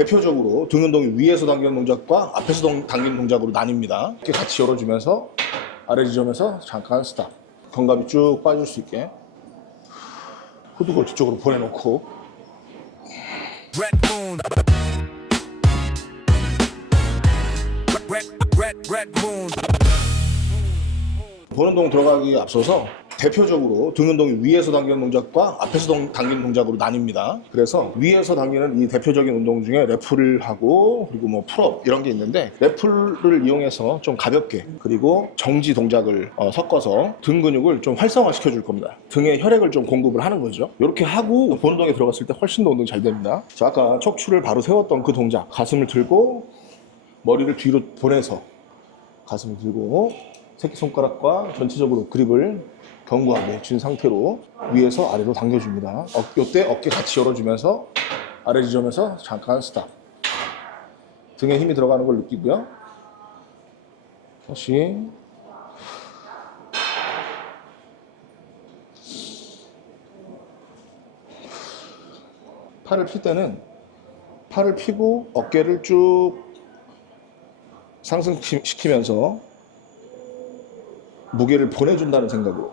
대표적으로 등 운동이 위에서 당기는 동작과 앞에서 당기는 동작으로 나뉩니다. 이렇게 같이 열어주면서 아래 지점에서 잠깐 스탑. 견갑이 쭉 빠질 수 있게 후두골 뒤쪽으로 보내놓고 본 운동 들어가기 앞서서 대표적으로 등 운동이 위에서 당기는 동작과 앞에서 당기는 동작으로 나뉩니다. 그래서 위에서 당기는 이 대표적인 운동 중에 랩풀을 하고 그리고 뭐 풀업 이런 게 있는데 랩풀을 이용해서 좀 가볍게 그리고 정지 동작을 섞어서 등 근육을 좀 활성화시켜 줄 겁니다. 등에 혈액을 좀 공급을 하는 거죠. 이렇게 하고 본 운동에 들어갔을 때 훨씬 더 운동이 잘 됩니다. 자, 아까 척추를 바로 세웠던 그 동작, 가슴을 들고 머리를 뒤로 보내서 가슴을 들고 새끼손가락과 전체적으로 그립을 견고하게 쥔 상태로 위에서 아래로 당겨줍니다. 이때 어깨 같이 열어주면서 아래 지점에서 잠깐 스탑. 등에 힘이 들어가는 걸 느끼고요. 다시 팔을 필 때는 팔을 펴고 어깨를 쭉 상승시키면서 무게를 보내준다는 생각으로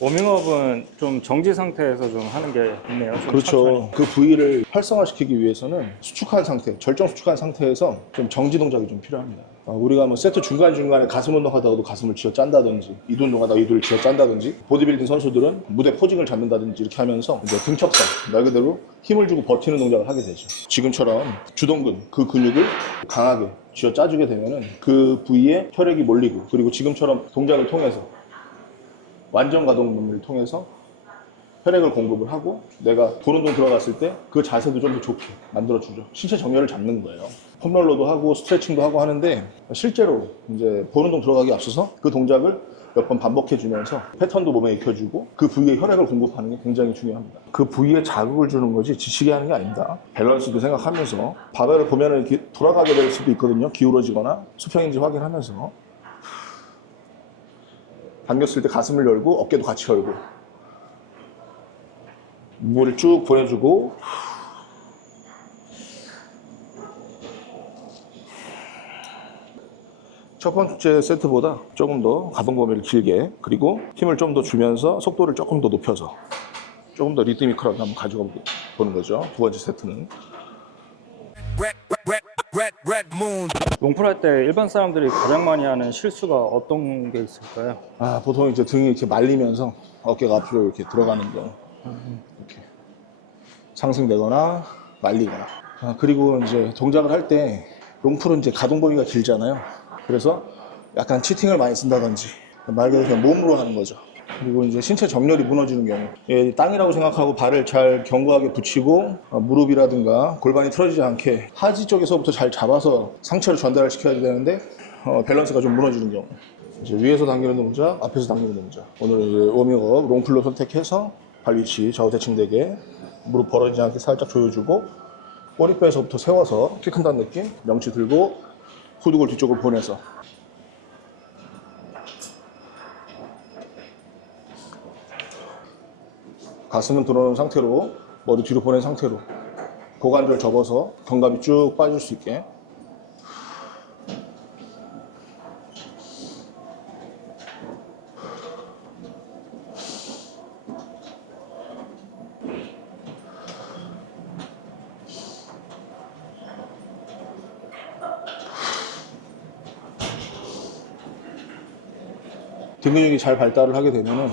워밍업은 좀 정지 상태에서 좀 하는 게 있네요. 좀 그렇죠. 천천히. 그 부위를 활성화시키기 위해서는 수축한 상태, 절정 수축한 상태에서 좀 정지 동작이 좀 필요합니다. 우리가 뭐 세트 중간중간에 가슴 운동하다가도 가슴을 쥐어 짠다든지 이두 운동하다가 이두를 쥐어 짠다든지 보디빌딩 선수들은 무대 포징을 잡는다든지 이렇게 하면서 이제 등척성, 말 그대로 힘을 주고 버티는 동작을 하게 되죠. 지금처럼 주동근, 그 근육을 강하게 쥐어 짜주게 되면은 그 부위에 혈액이 몰리고 그리고 지금처럼 동작을 통해서 완전 가동을 통해서 혈액을 공급을 하고 내가 본 운동 들어갔을 때 그 자세도 좀 더 좋게 만들어주죠. 신체 정렬을 잡는 거예요. 폼롤러도 하고 스트레칭도 하고 하는데 실제로 이제 본 운동 들어가기 앞서서 그 동작을 몇 번 반복해주면서 패턴도 몸에 익혀주고 그 부위에 혈액을 공급하는 게 굉장히 중요합니다. 그 부위에 자극을 주는 거지 지치게 하는 게 아닙니다. 밸런스도 생각하면서 바벨을 보면은 이렇게 돌아가게 될 수도 있거든요. 기울어지거나 수평인지 확인하면서 당겼을 때 가슴을 열고 어깨도 같이 열고 물을 쭉 보내주고 첫 번째 세트보다 조금 더 가동 범위를 길게 그리고 힘을 좀 더 주면서 속도를 조금 더 높여서 조금 더 리드미컬하게 한번 가져가 보는 거죠. 두 번째 세트는 롱풀 할 때 일반 사람들이 가장 많이 하는 실수가 어떤 게 있을까요? 보통 이제 등이 이렇게 말리면서 어깨가 앞으로 이렇게 들어가는 경우 이렇게 상승되거나 말리거나 그리고 이제 동작을 할 때 롱풀은 이제 가동 범위가 길잖아요. 그래서 약간 치팅을 많이 쓴다든지 말 그대로 그냥 몸으로 하는 거죠. 그리고 이제 신체 정렬이 무너지는 경우 땅이라고 생각하고 발을 잘 견고하게 붙이고 무릎이라든가 골반이 틀어지지 않게 하지 쪽에서부터 잘 잡아서 상체로 전달을 시켜야 되는데 밸런스가 좀 무너지는 경우 이제 위에서 당기는 동작, 앞에서 당기는 동작 오늘은 이제 워밍업 롱풀로 선택해서 발 위치 좌우 대칭되게 무릎 벌어지지 않게 살짝 조여주고 꼬리뼈에서부터 세워서 키 큰다는 느낌 명치 들고 후두골 뒤쪽으로 보내서 가슴은 들어오는 상태로 머리 뒤로 보낸 상태로 고관절 접어서 견갑이 쭉 빠질 수 있게 등 근육이 잘 발달을 하게 되면은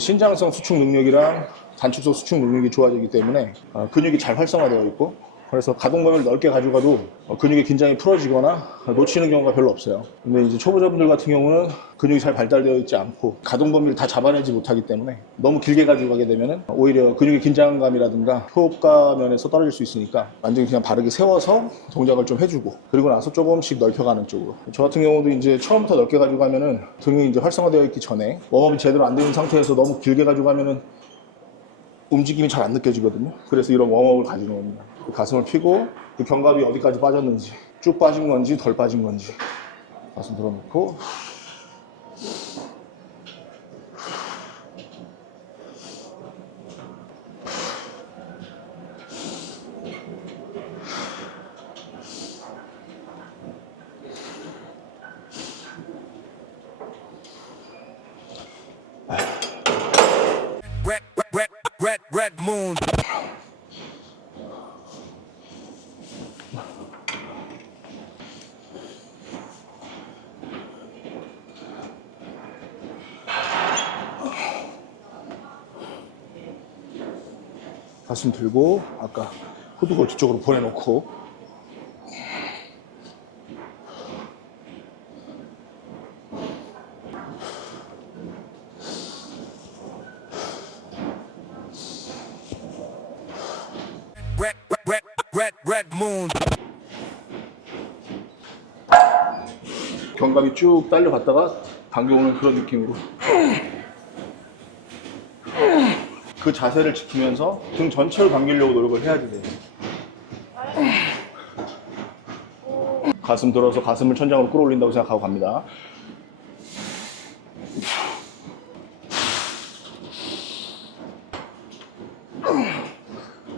신장성 수축 능력이랑 단축성 수축 능력이 좋아지기 때문에 근육이 잘 활성화되어 있고 그래서 가동 범위를 넓게 가져가도 근육의 긴장이 풀어지거나 놓치는 경우가 별로 없어요. 근데 이제 초보자분들 같은 경우는 근육이 잘 발달되어 있지 않고 가동 범위를 다 잡아내지 못하기 때문에 너무 길게 가져가게 되면 오히려 근육의 긴장감이라든가 효과 면에서 떨어질 수 있으니까 완전히 그냥 바르게 세워서 동작을 좀 해주고 그리고 나서 조금씩 넓혀가는 쪽으로. 저 같은 경우도 이제 처음부터 넓게 가져가면은 근육이 이제 활성화되어 있기 전에 웜업이 제대로 안 되는 상태에서 너무 길게 가져가면은 움직임이 잘 안 느껴지거든요. 그래서 이런 웜업을 가지는 겁니다. 가슴을 펴고 그 견갑이 어디까지 빠졌는지, 쭉 빠진 건지 덜 빠진 건지 가슴 들어놓고 Red moon. 가슴 들고 아까 후두골 뒤쪽으로 보내놓고 Red moon. 견갑이 쭉 딸려갔다가 당겨오는 그런 느낌으로 그 자세를 지키면서 등 전체를 당기려고 노력을 해야지 돼요. 가슴 들어서 가슴을 천장으로 끌어올린다고 생각하고 갑니다.